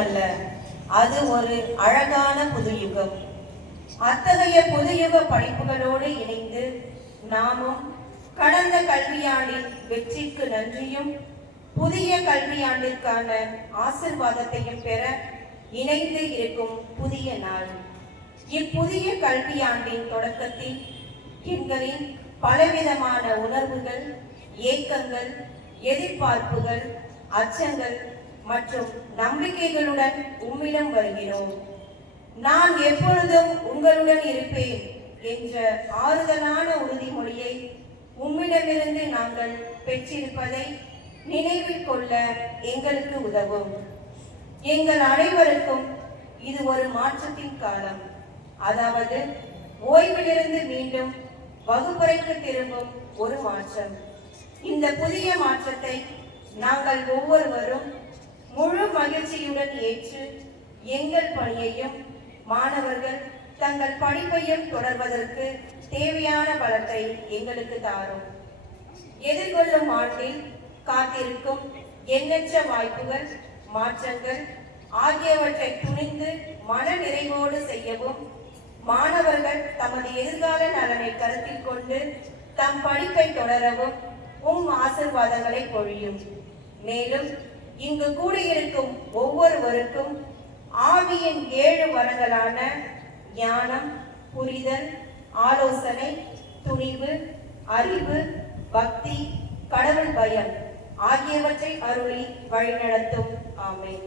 மட்டுமல்ல, அது ஒரு அழகான புதுயுகம். அத்தகைய புதுயுக படைப்புகளோடு இணைந்து நாமும் கடந்த கல்வியாண்டின் வெற்றிக்கு நன்றியும் புதிய கல்வியாண்டிற்கான ஆசிர்வாதத்தையும் பெற இணைந்து இருக்கும் புதிய நாள். இப்புதிய கல்வியாண்டின் தொடக்கத்தில் எங்களின் பலவிதமான உணர்வுகள், ஏக்கங்கள், எதிர்பார்ப்புகள், அச்சங்கள் மற்றும் நம்பிக்கைகளுடன் உம்மிடம் வருகிறோம். நான் எப்பொழுதும் உங்களுடன் இருப்பேன் என்ற ஆறுதலான உறுதிமொழியை உம்மிடமிருந்து நாங்கள் பெற்றிருப்பதை நினைவில் கொள்ள எங்களுக்கு உதவும். எங்கள் அனைவருக்கும் இது ஒரு மாற்றத்தின் காலம். அதாவது ஓய்விலிருந்து மீண்டும் வகுப்பறைக்கு திரும்பும் ஒரு மாற்றம். இந்த புதிய மாற்றத்தை நாங்கள் ஒவ்வொருவரும் முழு மகிழ்ச்சியுடன் ஏற்று எங்கள் பணியையும் மாணவர்கள் தங்கள் படிப்பையும் தொடர்வதற்கு தேவையான பலத்தை எங்களுக்கு தாரும். எதிர்கொள்ளும் ஆண்டில் காத்திருக்கும் எண்ணற்ற வாய்ப்புகள், மாற்றங்கள் ஆகியவற்றை துணிந்து மன நிறைவோடு செய்யவும், மாணவர்கள் தமது எதிர்கால நலனை கருத்தில் கொண்டு தம் படிப்பை தொடரவும் ஆசிர்வாதங்களை பொழியும். மேலும் இங்கு கூடியிருக்கும் ஒவ்வொருவருக்கும் ஆவியின் 7 வரங்களான ஞானம், புரிதல், ஆலோசனை, துணிவு, அறிவு, பக்தி, கடவுள் பயம் ஆகியவற்றை அருளி வழிநடத்தும். ஆமென்.